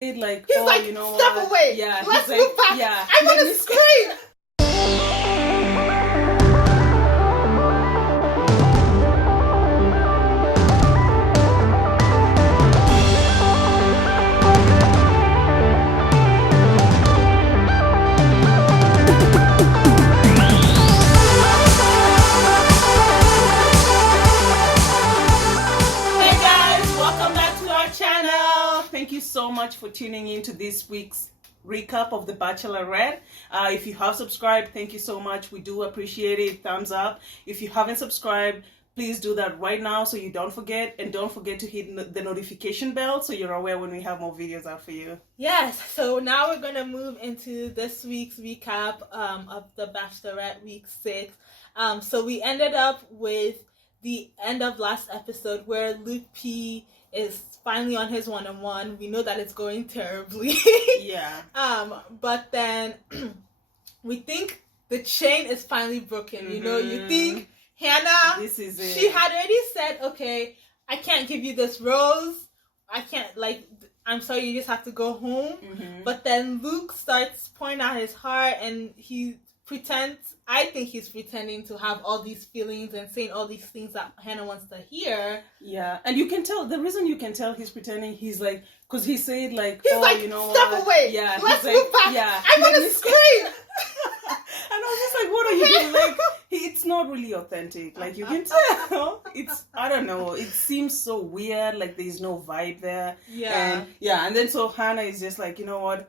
Like, he's oh, like, you know step what? away. Yeah, Let's he's move like, back. yeah, I want to scream. Hey guys, welcome back to our channel. Thank you so much for tuning in to this week's recap of the Bachelorette. If you have subscribed, thank you so much. We do appreciate it. Thumbs up. If you haven't subscribed, please do that right now so you don't forget, and don't forget to hit the notification bell so you're aware when we have more videos out for you. Yes, so now we're gonna move into this week's recap of the Bachelorette week 6. So we ended up with the end of last episode where Luke P is finally on his one-on-one. We know that it's going terribly. Yeah. But then we think the chain is finally broken. You know, you think Hannah, This is it. she had already said, okay, I can't give you this rose. I can't, like, I'm sorry, you just have to go home. But then Luke starts pouring out his heart and he pretends, I think he's pretending to have all these feelings and saying all these things that Hannah wants to hear. Yeah, and you can tell, the reason you can tell he's pretending, he's like, because he said like, He's oh, like, you know step what? away. Yeah, Let's he's move like, back. yeah, I want to scream. And I was just like, what are you doing? Like, it's not really authentic. Like, you can tell. It's, I don't know. It seems so weird. Like, there's no vibe there. Yeah. And then so Hannah is just like, you know what?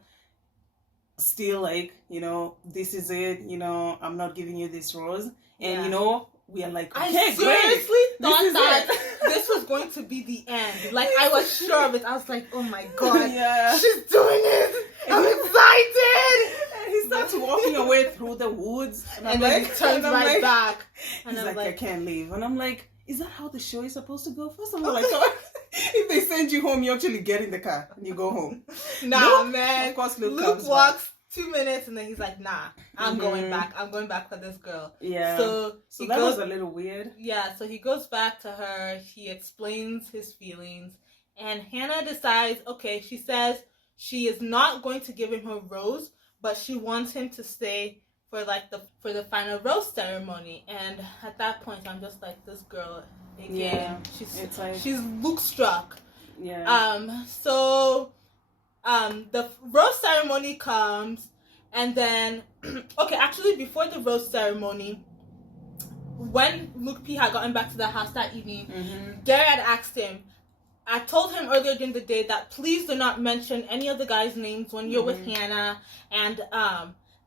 Still like, you know, this is it. You know, I'm not giving you this rose. And, you know, we are like, okay, I seriously thought that it. this was going to be the end. Like, I was sure of it. I was like, oh my god, Yeah. she's doing it. I'm excited. And he starts walking away through the woods. And then he turns right back. And He's I'm like, I can't leave. And I'm like, is that how the show is supposed to go? First of all, I thought if they send you home, you actually get in the car and you go home. Nah, Luke, man. Of course, Luke Luke comes walks back. 2 minutes and then he's like, nah, I'm going back. I'm going back for this girl. Yeah. So that was a little weird. Yeah, so he goes back to her. He explains his feelings. And Hannah decides, okay, she says she is not going to give him her rose, but she wants him to stay for like for the final rose ceremony. And at that point, I'm just like, this girl again. Yeah, she's look struck. Yeah. So the rose ceremony comes, and then okay, actually before the rose ceremony, when Luke P had gotten back to the house that evening, Gary had asked him, I told him earlier during the day that please do not mention any of the guys' names when you're with Hannah. And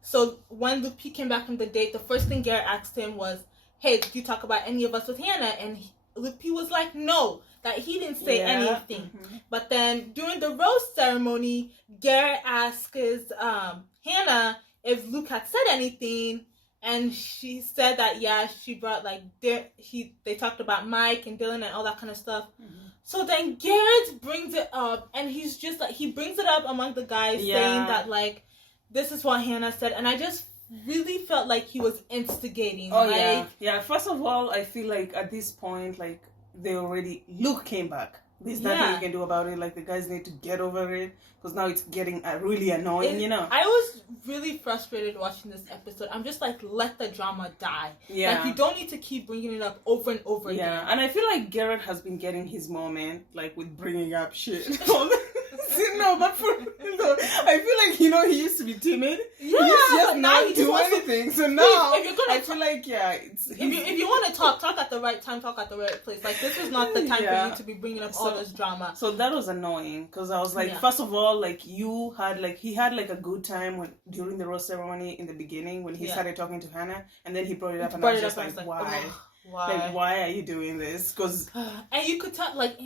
so when Luke P came back from the date, the first thing Gary asked him was, hey, did you talk about any of us with Hannah? And Luke P was like, no, that he didn't say anything. But then during the rose ceremony, Gary asked Hannah if Luke had said anything. And she said that, yeah, she brought, like, they talked about Mike and Dylan and all that kind of stuff. So then Garrett brings it up, and he's just, like, he brings it up among the guys, saying that, like, this is what Hannah said. And I just really felt like he was instigating. Oh, like, yeah. First of all, I feel like at this point, like, Luke came back. There's nothing you can do about it. Like, the guys need to get over it, because now it's getting really annoying, you know. I was really frustrated watching this episode. I'm just like, let the drama die. Yeah. Like, you don't need to keep bringing it up over and over again. Yeah, and I feel like Garrett has been getting his moment, like, with bringing up shit. No, but for no, I feel like, you know, he used to be timid. Yeah, he used to just not do anything. So now, if you're gonna I feel like, yeah, if you want to talk at the right time, talk at the right place. Like, this is not the time for you to be bringing up all this drama. So that was annoying, because I was like, first of all, like, he had like a good time during the rose ceremony in the beginning when he started talking to Hannah, and then he brought it up, and I was just like, why? Why? Like, why are you doing this? Because and you could tell, like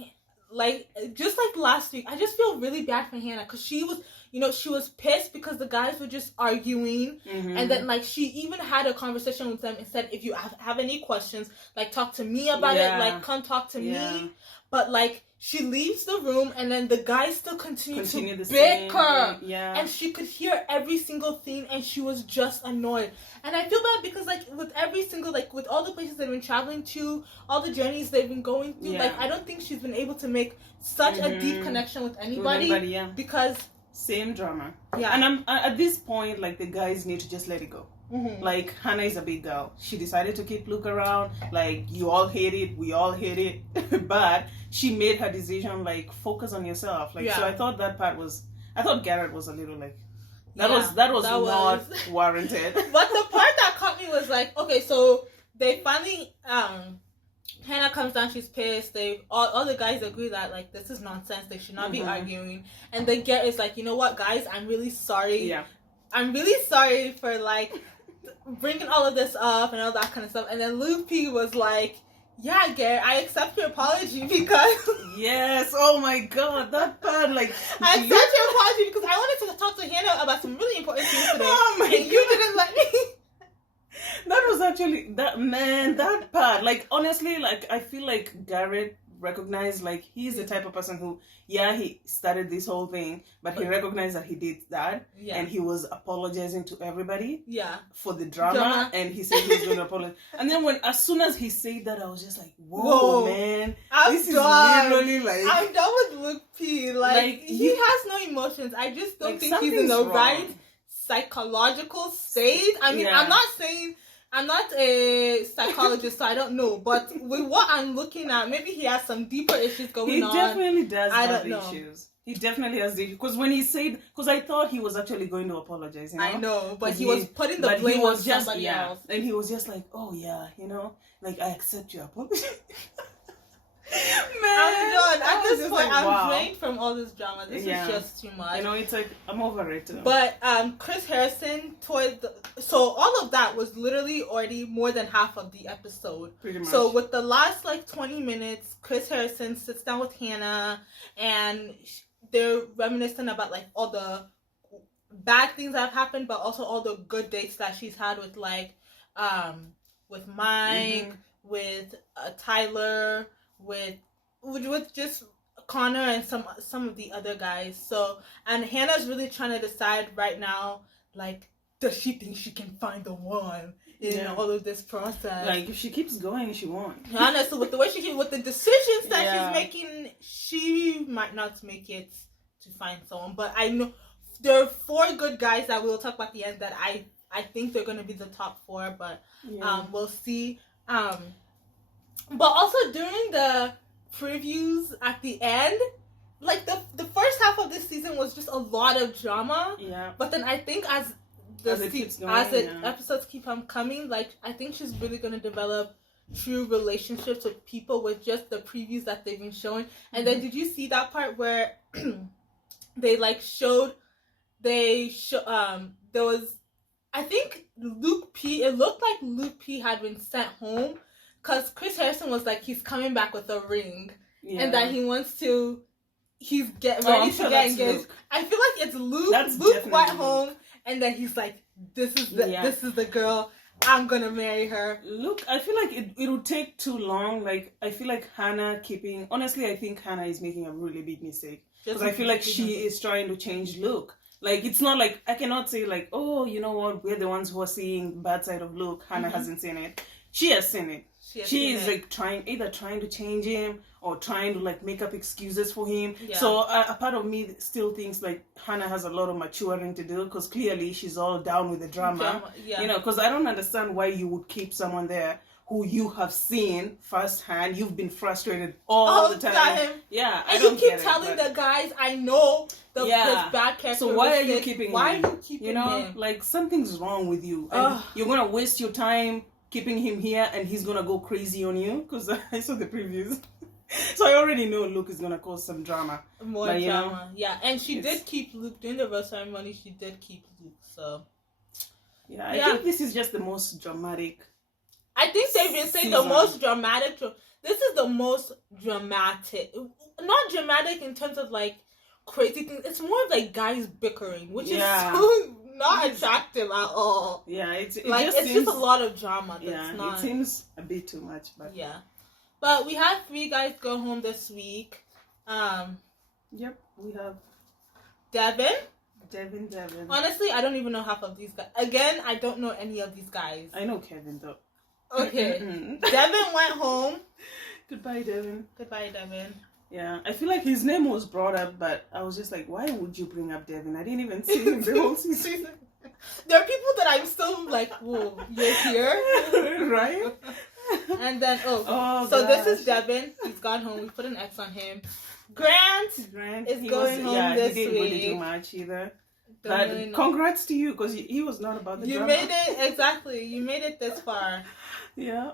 just like last week, I just feel really bad for Hannah, because she was, you know, she was pissed because the guys were just arguing, and then, like, she even had a conversation with them and said, if you have any questions, like, talk to me about it, like, come talk to me. But, like, she leaves the room, and then the guys still continue to the bicker. Yeah. And she could hear every single thing, and she was just annoyed. And I feel bad because, like, with every single, like, with all the places they've been traveling to, all the journeys they've been going through, like, I don't think she's been able to make such a deep connection with anybody. Because same drama. Yeah. And I'm at this point, like, the guys need to just let it go. Mm-hmm. Like, Hannah is a big girl. She decided to keep Luke around. Like, you all hate it, we all hate it. But she made her decision, like, focus on yourself. Like, so I thought that part was, I thought Garrett was a little, like, that was not warranted. But the part that caught me was like, okay, so they finally, Hannah comes down, she's pissed. They all the guys agree that, like, this is nonsense. They should not be arguing. And then Garrett is like, you know what, guys, I'm really sorry. Yeah. I'm really sorry for, like, bringing all of this up and all that kind of stuff. And then Luke P was like, yeah, Garrett, I accept your apology because... Yes, oh my god, that part, like... I accept your apology because I wanted to talk to Hannah about some really important things today. Oh my god. You didn't let me. That was actually, that part, like, honestly, like, I feel like Garrett recognized, like, he's the type of person who, he started this whole thing, but he recognized that he did that, and he was apologizing to everybody for the drama, and he said he was going to apologize. And then as soon as he said that, I was just like, whoa. Man, this done. Is literally like... I'm done with Luke P. Like he has no emotions. I just don't think he's in the right psychological state. I mean, I'm not a psychologist, so I don't know. But with what I'm looking at, maybe he has some deeper issues going on. He definitely does have issues. He definitely has issues. Because when he said... Because I thought he was actually going to apologize, you know? I know, but he was putting the blame on somebody else. And he was just like, oh, yeah, you know? Like, I accept your apology. Man, I'm done. At this point, like, I'm drained from all this drama. This is just too much. You know, it's like, I'm over it too. But Chris Harrison so all of that was literally already more than half of the episode. Pretty much. So with the last, like, 20 minutes, Chris Harrison sits down with Hannah, and they're reminiscing about, like, all the bad things that have happened, but also all the good dates that she's had with, like, with Mike, with Tyler, with just Connor and some of the other guys. So, and Hannah's really trying to decide right now, like, does she think she can find the one in all of this process? Like, if she keeps going, she won't. Honestly, with the way with the decisions that she's making, she might not make it to find someone. But I know there are 4 good guys that we'll talk about at the end that I think they're going to be the top 4, but we'll see. But also during the previews at the end, like, the first half of this season was just a lot of drama. Yeah. But then I think as episodes keep on coming, like, I think she's really going to develop true relationships with people with just the previews that they've been showing. And then did you see that part where they, like, there was, I think Luke P, it looked like Luke P had been sent home because Chris Harrison was like, he's coming back with a ring and that he's ready to get engaged. Luke. I feel like it's Luke went home and then he's like, this is the girl, I'm gonna marry her. Look, I feel like it would take too long. Like, I feel like honestly, I think Hannah is making a really big mistake. Because I feel like she is trying to change Luke. Like, it's not like, I cannot say like, oh, you know what, we're the ones who are seeing bad side of Luke. Hannah hasn't seen it. She has seen it. She is like trying to change him or trying to, like, make up excuses for him. Yeah. So a part of me still thinks like Hannah has a lot of maturing to do because clearly she's all down with the drama. You know, because I don't understand why you would keep someone there who you have seen firsthand. You've been frustrated all the time. Yeah, and you keep telling the guys, I know this bad character. So why are you keeping him? Why are you keeping him? Like, something's wrong with you. And you're gonna waste your time keeping him here, and he's gonna go crazy on you. Because I saw the previews, so I already know Luke is gonna cause some drama. More drama, yeah. And she did keep Luke during the rose ceremony. She did keep Luke. So yeah, I think this is just the most dramatic. I think they've been saying the most dramatic. This is the most dramatic. Not dramatic in terms of, like, crazy things. It's more of, like, guys bickering, which is so not attractive at all. Yeah, it's just a lot of drama. Not, it seems a bit too much. But yeah. But we had 3 guys go home this week. Yep, we have Devin. Devin. Honestly, I don't even know half of these guys. Again, I don't know any of these guys. I know Kevin though. Okay. Devin went home. Goodbye, Devin. Goodbye, Devin. Yeah, I feel like his name was brought up, but I was just like, why would you bring up Devin? I didn't even see him the whole season. There are people that I'm still like, whoa, you're here? Right? And then, so gosh. this is Devin. He's gone home. We put an X on him. Grant is going home this week. Yeah, he didn't really do much either. But congrats to you, because he was not about the drama. You made it, exactly. You made it this far. Yeah.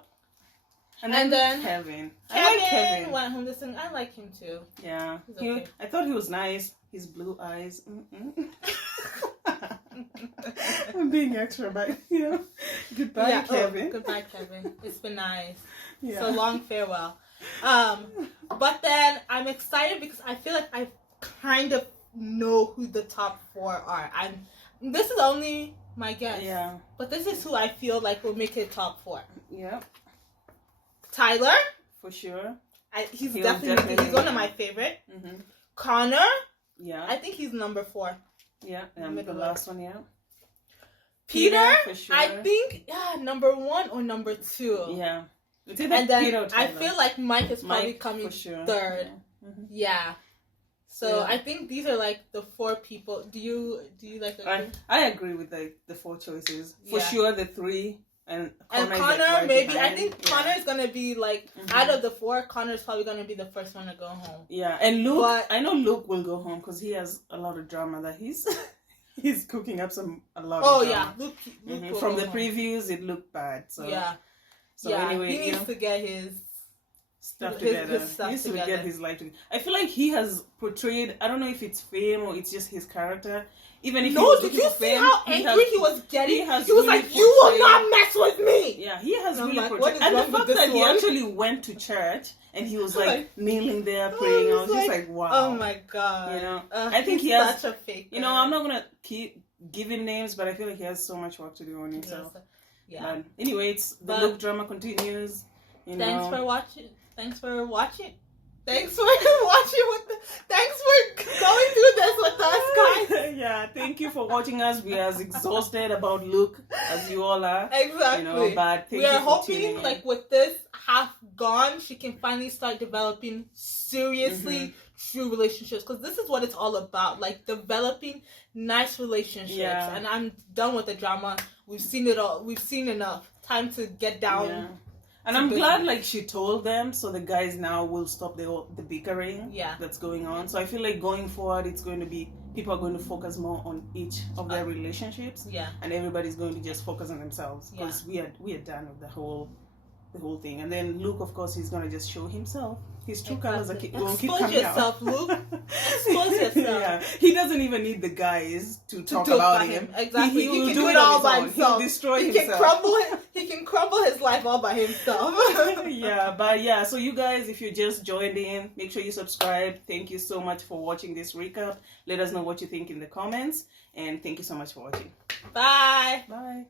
And then Kevin. I like Kevin. went home this thing. I like him too. Yeah. Okay. I thought he was nice. His blue eyes. I'm being extra, but goodbye, Kevin. Goodbye, Kevin. It's been nice. Yeah. So long farewell. But then I'm excited because I feel like I kind of know who the top 4 are. This is only my guess. Yeah. But this is who I feel like will make it top 4. Yeah. Tyler. For sure. He's definitely he's one of my favorite. Mm-hmm. Connor. Yeah. I think he's number 4. Yeah. The last one, yeah. Peter, for sure. I think number 1 or number 2. Yeah. And then I feel like Mike is probably coming sure. 3rd. Yeah. Mm-hmm. Yeah. So I think these are like the 4 people. Do you like agree? I agree with the 4 choices. For sure the 3 and Connor like maybe behind. I think Connor is gonna be like out of the 4, Connor's probably gonna be the first one to go home. Yeah, and Luke, I know Luke will go home because he has a lot of drama that he's cooking up a lot of drama. Luke from the previews it looked bad. So anyway, he needs to get his stuff together. He needs to get his life together. I feel like he has portrayed, I don't know if it's fame or it's just his character. Even if did you see how angry he was getting? He was really like, "You will not mess with me." Yeah, he has really portrayed. And the fact that he actually went to church and he was like kneeling there praying, I was just like, wow. Oh my god. You know, I think he has such a fake. You know, I'm not gonna keep giving names, but I feel like he has so much work to do on himself. Yeah. But anyway, the Luke drama continues. Thanks for watching. Thanks for watching thanks for going through this with us, guys. Yeah, thank you for watching us. We are as exhausted about Luke as you all are. Exactly. You know, but we are hoping like with this half gone, she can finally start developing seriously true relationships, because this is what it's all about, like developing nice relationships. Yeah. And I'm done with the drama. We've seen it all. We've seen enough. Time to get down. Yeah. And I'm glad like she told them, so the guys now will stop the bickering that's going on. So I feel like going forward, it's going to be, people are going to focus more on each of their relationships. Yeah. And everybody's going to just focus on themselves, because we are done with the whole thing. And then Luke, of course, he's going to just show himself. His true colors won't keep coming out. Expose yourself, Luke. Expose yourself. Yeah. He doesn't even need the guys to talk about him. Exactly. He will can do it all by himself. He'll destroy himself. He can crumble his life all by himself. So you guys, if you just joined in, make sure you subscribe. Thank you so much for watching this recap. Let us know what you think in the comments. And thank you so much for watching. Bye. Bye.